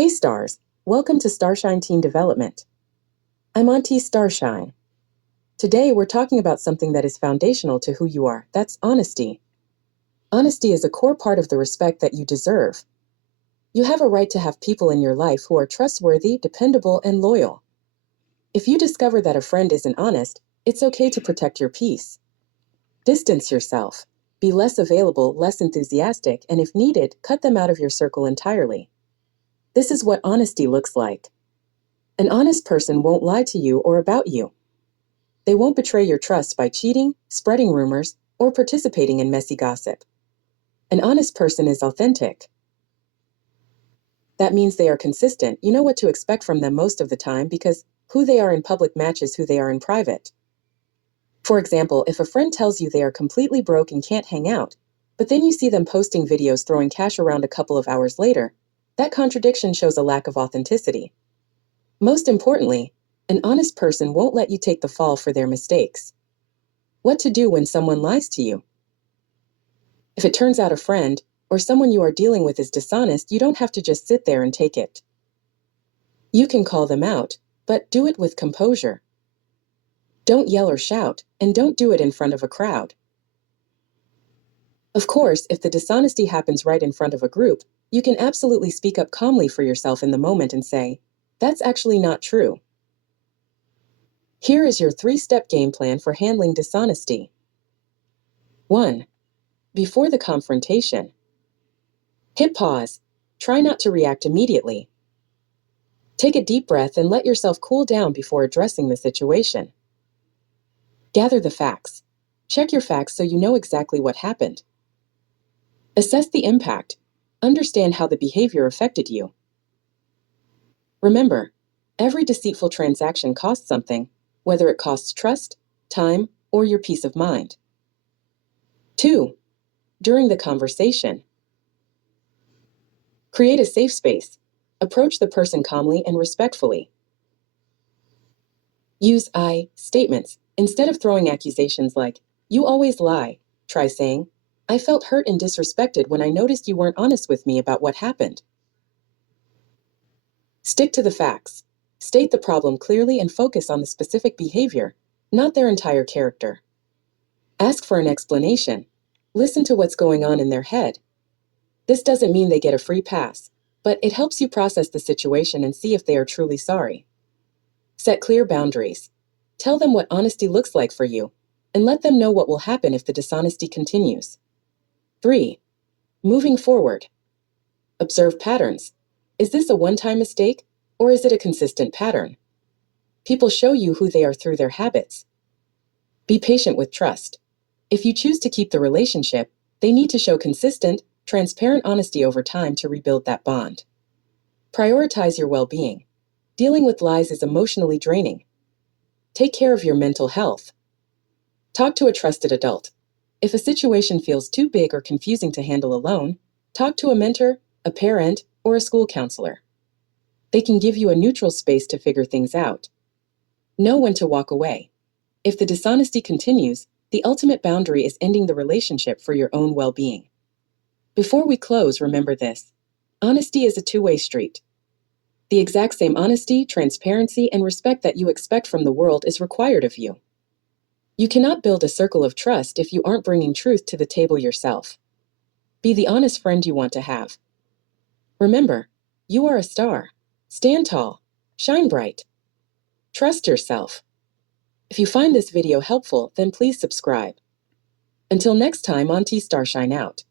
Hey stars, welcome to Starshine Teen Development. I'm Auntie Starshine. Today we're talking about something that is foundational to who you are. That's honesty. Honesty is a core part of the respect that you deserve. You have a right to have people in your life who are trustworthy, dependable, and loyal. If you discover that a friend isn't honest, it's okay to protect your peace. Distance yourself. Be less available, less enthusiastic, and if needed, cut them out of your circle entirely. This is what honesty looks like. An honest person won't lie to you or about you. They won't betray your trust by cheating, spreading rumors, or participating in messy gossip. An honest person is authentic. That means they are consistent. You know what to expect from them most of the time because who they are in public matches who they are in private. For example, if a friend tells you they are completely broke and can't hang out, but then you see them posting videos throwing cash around a couple of hours later, that contradiction shows a lack of authenticity. Most importantly, an honest person won't let you take the fall for their mistakes. What to do when someone lies to you? If it turns out a friend or someone you are dealing with is dishonest, you don't have to just sit there and take it. You can call them out, but do it with composure. Don't yell or shout, and don't do it in front of a crowd. Of course, if the dishonesty happens right in front of a group, you can absolutely speak up calmly for yourself in the moment and say, "That's actually not true." Here is your 3-step game plan for handling dishonesty. 1. Before the confrontation. Hit pause. Try not to react immediately. Take a deep breath and let yourself cool down before addressing the situation. Gather the facts. Check your facts so you know exactly what happened. Assess the impact. Understand how the behavior affected you. Remember, every deceitful transaction costs something, whether it costs trust, time, or your peace of mind. 2. During the conversation. Create a safe space. Approach the person calmly and respectfully. Use I statements. Instead of throwing accusations like, "You always lie," try saying, "I felt hurt and disrespected when I noticed you weren't honest with me about what happened." Stick to the facts. State the problem clearly and focus on the specific behavior, not their entire character. Ask for an explanation. Listen to what's going on in their head. This doesn't mean they get a free pass, but it helps you process the situation and see if they are truly sorry. Set clear boundaries. Tell them what honesty looks like for you, and let them know what will happen if the dishonesty continues. 3. Moving forward. Observe patterns. Is this a one-time mistake, or is it a consistent pattern? People show you who they are through their habits. Be patient with trust. If you choose to keep the relationship, they need to show consistent, transparent honesty over time to rebuild that bond. Prioritize your well-being. Dealing with lies is emotionally draining. Take care of your mental health. Talk to a trusted adult. If a situation feels too big or confusing to handle alone, talk to a mentor, a parent, or a school counselor. They can give you a neutral space to figure things out. Know when to walk away. If the dishonesty continues, the ultimate boundary is ending the relationship for your own well-being. Before we close, remember this. Honesty is a two-way street. The exact same honesty, transparency, and respect that you expect from the world is required of you. You cannot build a circle of trust if you aren't bringing truth to the table yourself. Be the honest friend you want to have. Remember, you are a star. Stand tall. Shine bright. Trust yourself. If you find this video helpful, then please subscribe. Until next time, Auntie Starshine out.